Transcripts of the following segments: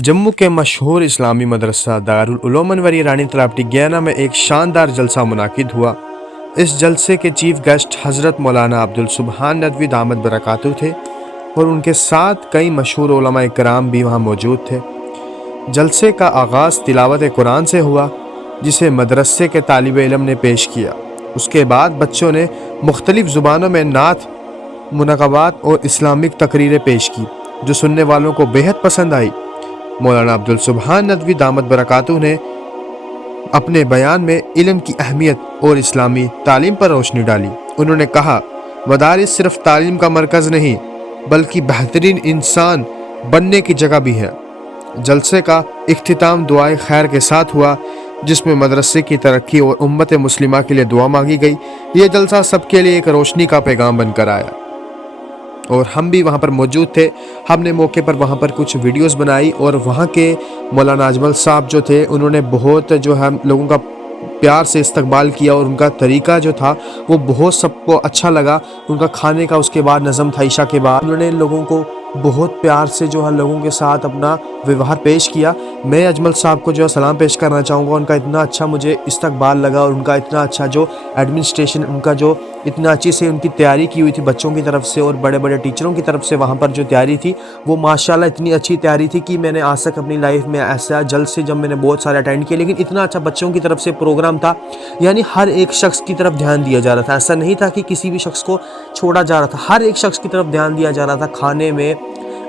जम्मू के मशहूर इस्लामी मदरसा दारुल उलूम अनवरी रानी तलाब टिग्याना में एक शानदार जलसा मुनाकिद हुआ। इस जलसे के चीफ गेस्ट हज़रत मौलाना अब्दुल सुबहान नदवी दामद बरकातहू थे और उनके साथ कई मशहूर उलमा इकराम भी वहाँ मौजूद थे। जलसे का आगाज़ तिलावत कुरान से हुआ, जिसे मदरसे के तालिब इल्म ने पेश किया। उसके बाद बच्चों ने मुख्तलिफ़ ज़ुबानों में नात, मुनक़बात और इस्लामिक तकरीरें पेश की, जो सुनने वालों को बेहद पसंद आई। मौलाना अब्दुल सुबहान नदवी दामद बरकातहू ने अपने बयान में इल्म की अहमियत और इस्लामी तालीम पर रोशनी डाली। उन्होंने कहा, मदारिस सिर्फ तालीम का मरकज़ नहीं बल्कि बेहतरीन इंसान बनने की जगह भी है। जलसे का इख्तिताम दुआए खैर के साथ हुआ, जिसमें मदरसे की तरक्की और उम्मत मुस्लिमा के लिए दुआ मांगी गई। ये जलसा सबके लिए एक रोशनी का पैगाम बनकर आया और हम भी वहाँ पर मौजूद थे। हमने मौके पर वहाँ पर कुछ वीडियोस बनाई और वहाँ के मौलाना अजमल साहब जो थे, उन्होंने बहुत जो है लोगों का प्यार से इस्तकबाल किया और उनका तरीका जो था वो बहुत सबको अच्छा लगा। उनका खाने का उसके बाद नज़म था, ईशा के बाद उन्होंने लोगों को बहुत प्यार से जो है लोगों के साथ अपना व्यवहार पेश किया। मैं अजमल साहब को जो है सलाम पेश करना चाहूँगा। उनका इतना अच्छा मुझे इस्तकबाल लगा और उनका इतना अच्छा जो एडमिनिस्ट्रेशन, उनका जो इतना अच्छी से उनकी तैयारी की हुई थी बच्चों की तरफ से और बड़े बड़े टीचरों की तरफ से, वहाँ पर जो तैयारी थी वो माशाल्लाह इतनी अच्छी तैयारी थी कि मैंने आज तक अपनी लाइफ में ऐसा जल्द से जब मैंने बहुत सारे अटेंड किए, लेकिन इतना अच्छा बच्चों की तरफ से प्रोग्राम था। यानी हर एक शख्स की तरफ ध्यान दिया जा रहा था। ऐसा नहीं था कि किसी भी शख्स को छोड़ा जा रहा था, हर एक शख्स की तरफ ध्यान दिया जा रहा था। खाने में,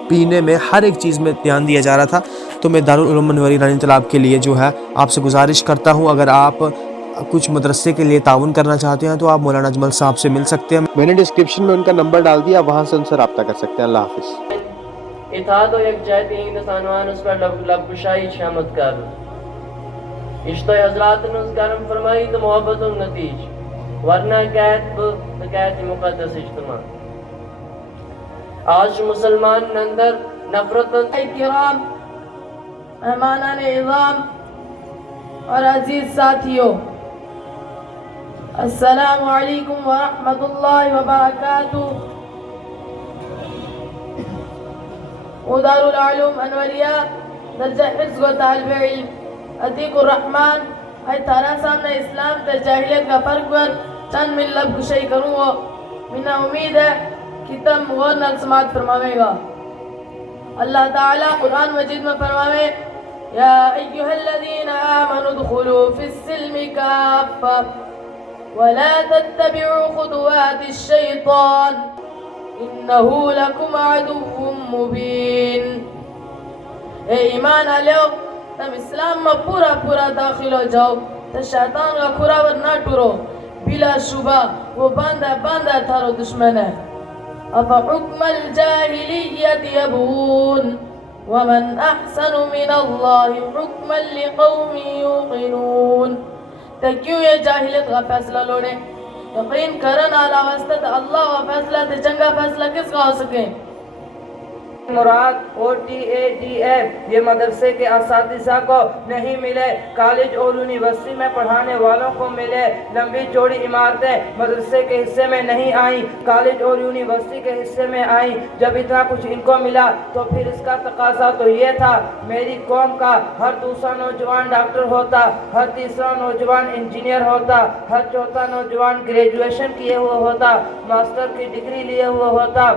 पीने में, हर एक चीज़ में ध्यान दिया जा रहा था। तो मैं दारुल उलूम अनवरी रानी तलाब के लिए जो है आपसे गुजारिश करता हूँ, अगर आप कुछ मदरसे के लिए ताउन करना चाहते हैं तो आप मौलाना अजमल साहब से मिल सकते हैं। मैंने डिस्क्रिप्शन में उनका नंबर डाल दिया, वहाँ से उनसे रब्ता कर सकते हैं। अल्लाह हाफिज़। इत्तेहाद और यकजहती हिंद सानवान उस पर लबकुशाई शामत कर इश्तो हजरात ने उस गरम फरमाई तो मोहब्बत और नतीज वरना कैद मुक़द्दस इज्तिमा। आज मुसलमान अंदर नफरत किराम, मेहमानान इज़ाम और अजीज साथियों, अस्सलामु अलैकुम व रहमतुल्लाहि व बरकातुहू। दारुल उलूम अनवरिया दर्जा हिफ्ज़ व तालिब इल्म अतीकुर रहमान है तारा सामने इस्लाम ते जाहिलियत का फर्क पर चंद मिल लब गुशाई करूँगा। मिना उम्मीद है कि तुम गौर नाल समात फरमावेगा। अल्लाह ताला कुरान मजीद में फरमावे, या अय्युहल्लज़ीना आमनु दुखुलू फिस्सिल्मि काफ़्फ़ा वला तत्तबिउ खुतुवातिश शैतान इन्नहु लकुम अदुव्वुम मुबीन। ए ईमान वालों, तुम इस्लाम में पूरा पूरा दाखिल हो जाओ तो शैतान का खुरावर ना टूरो। बिला शुबा वो बांधा थारो दुश्मन है। अफ़हुक्मल जाहिलिय्यति यबग़ून वमन अहसनु मिनल्लाहि हुक्मन लिक़ौमिन युक़िनून। तो क्यों ये जाहिलियत का फैसला लोड़े? यकीन करन आला वास्ते अल्लाह का फैसला ते चंगा फैसला किसका हो सके? मुराद OTADF ये मदरसे के असातिज़ा को नहीं मिले, कॉलेज और यूनिवर्सिटी में पढ़ाने वालों को मिले। लंबी चौड़ी इमारतें मदरसे के हिस्से में नहीं आई, कॉलेज और यूनिवर्सिटी के हिस्से में आई। जब इतना कुछ इनको मिला तो फिर इसका तकाजा तो ये था, मेरी कौम का हर दूसरा नौजवान डॉक्टर होता, हर तीसरा नौजवान इंजीनियर होता, हर चौथा नौजवान ग्रेजुएशन किए हुआ होता, मास्टर की डिग्री लिए हुआ होता।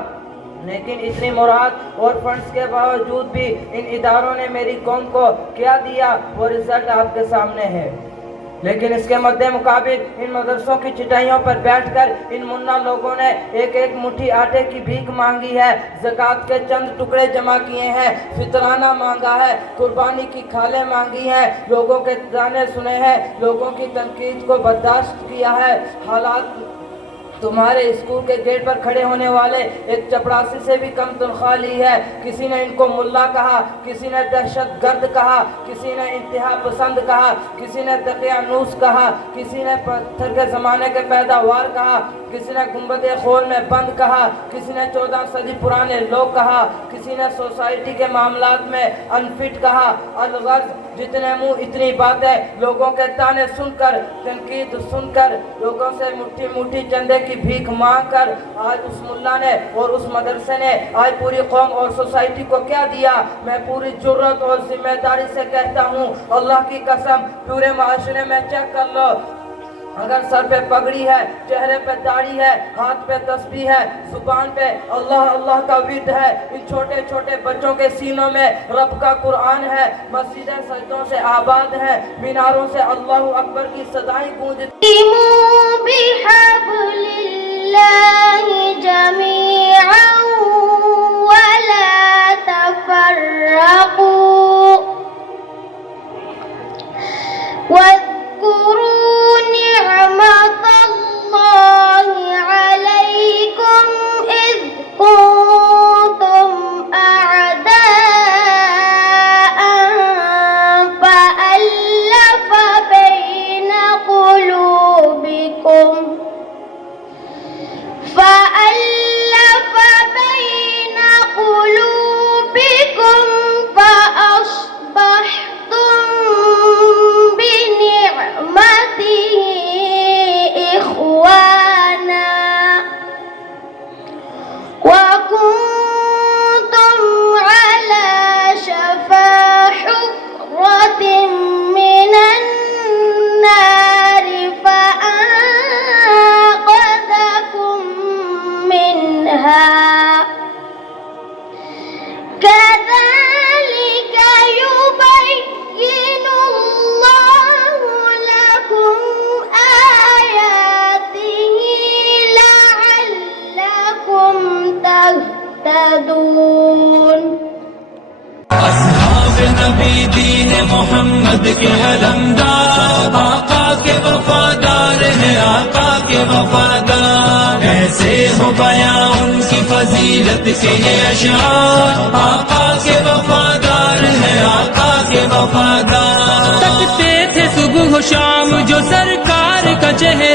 लेकिन इतनी मुराद और फंड्स के बावजूद भी इन इदारों ने मेरी कौम को क्या दिया, वो रिजल्ट आपके सामने है। लेकिन इसके मद्दे मुकाबिल इन मदरसों की चटाइयों पर बैठकर इन मुन्ना लोगों ने एक एक मुट्ठी आटे की भीख मांगी है, ज़कात के चंद टुकड़े जमा किए हैं, फितराना मांगा है, कुर्बानी की खालें मांगी हैं, लोगों के ताने सुने हैं, लोगों की तनकीद को बर्दाश्त किया है। हालात तुम्हारे स्कूल के गेट पर खड़े होने वाले एक चपरासी से भी कम तनख्वाह ली है। किसी ने इनको मुल्ला कहा, किसी ने दहशत गर्द कहा, किसी ने इंतहा पसंद कहा, किसी ने दकियानूस कहा, किसी ने पत्थर के ज़माने के पैदावार कहा, किसी ने गुंबद खोल में बंद कहा, किसी ने 14 सदी पुराने लोग कहा, किसी ने सोसाइटी के मामलात में अनफिट कहा। अलगर्ज जितने मुंह इतनी बातें, लोगों के ताने सुनकर, तनकीद सुनकर, लोगों से मुट्ठी मुट्ठी चंदे की کی بھیک مانگ کر آج اس ملا نے اور اس مدرسے نے آج پوری قوم اور سوسائٹی کو کیا دیا. میں پوری جرت اور ذمہ داری سے کہتا ہوں, اللہ کی قسم پورے معاشرے میں چیک کر لو, اگر سر پہ پگڑی ہے, چہرے پہ داڑھی ہے, ہاتھ پہ تسبیح ہے, زبان پہ اللہ اللہ کا ورد ہے, ان چھوٹے چھوٹے بچوں کے سینوں میں رب کا قرآن ہے, مسجدیں سجدوں سے آباد ہیں, میناروں سے اللہ اکبر کی صدائیں گونجتی. بحبل الله جميعا ولا تفرقوا واذكروا نعمة الله عليكم إذ كنتم أعداء فألف بين قلوبكم فأصبحتم بنعمته إخوانا وكنتم على شفا حفرة من النار فأنقذكم منها كذلك يبين الله لكم آياته لعلكم تهتدون. اصحاب نبی دین محمد کے علمدار, آقا کے وفادار ہیں, آقا کے وفادار. ایسے ہو بیان ان کی فضیلت کے یہ اشعار, آقا کے وفادار ہیں, آقا کے وفادار. تکتے تھے صبح و شام جو سرکار کا چہرہ,